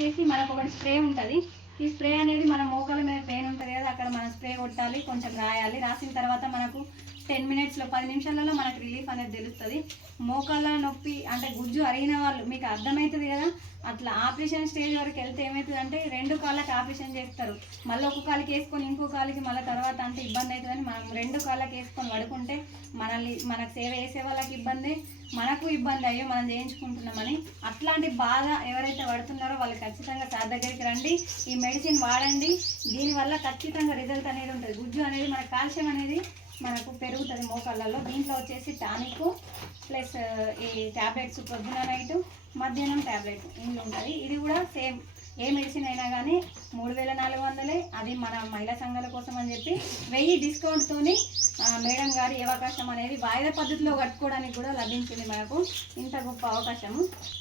వచ్చేసి మనకు ఒకటి స్ప్రే ఉంటుంది. ఈ స్ప్రే అనేది మన మోకాల మీద పెయిన్ ఉంటుంది కదా, అక్కడ మనం స్ప్రే కొట్టాలి, కొంచెం రాయాలి. రాసిన తర్వాత మనకు 10 మినిట్స్లో 10 నిమిషాలలో మనకు రిలీఫ్ అనేది తెలుస్తుంది. మోకాళ్ళ నొప్పి అంటే గుజ్జు అరిగిన వాళ్ళు మీకు అర్థమవుతుంది కదా. అట్లా ఆపరేషన్ స్టేజ్ వరకు వెళ్తే ఏమవుతుంది అంటే 2 కాళ్ళకి ఆపరేషన్ చేస్తారు. మళ్ళీ ఒక కాలికి వేసుకొని ఇంకో కాలికి మళ్ళీ తర్వాత అంటే ఇబ్బంది అవుతుందని మనం 2 కాళ్ళకి వేసుకొని పడుకుంటే మనకు సేవ చేసే వాళ్ళకి ఇబ్బంది, మనకు ఇబ్బంది. అయ్యో మనం చేయించుకుంటున్నామని. అట్లాంటి బాధ ఎవరైతే పడుతున్నారో వాళ్ళు ఖచ్చితంగా సార్ దగ్గరికి రండి, ఈ మెడిసిన్ వాడండి. దీనివల్ల ఖచ్చితంగా రిజల్ట్ అనేది ఉంటుంది. గుజ్జు అనేది మన కాల్షియం అనేది మనకు పెరుగుతుంది మోకాళ్ళలో. దీంట్లో వచ్చేసి టానిక్ ప్లస్ ఈ ట్యాబ్లెట్స్ పొద్దున నైట్ మధ్యాహ్నం ట్యాబ్లెట్ ఇంట్లో ఉంటుంది. ఇది కూడా సేమ్ ఏ మెడిసిన్ అయినా కానీ 3400. అది మన మహిళా సంఘాల కోసం అని చెప్పి 1000 డిస్కౌంట్తోని మేడం గారి ఈ అవకాశం అనేది వాయిదా పద్ధతిలో కట్టుకోవడానికి కూడా లభించింది మనకు. ఇంత గొప్ప అవకాశము.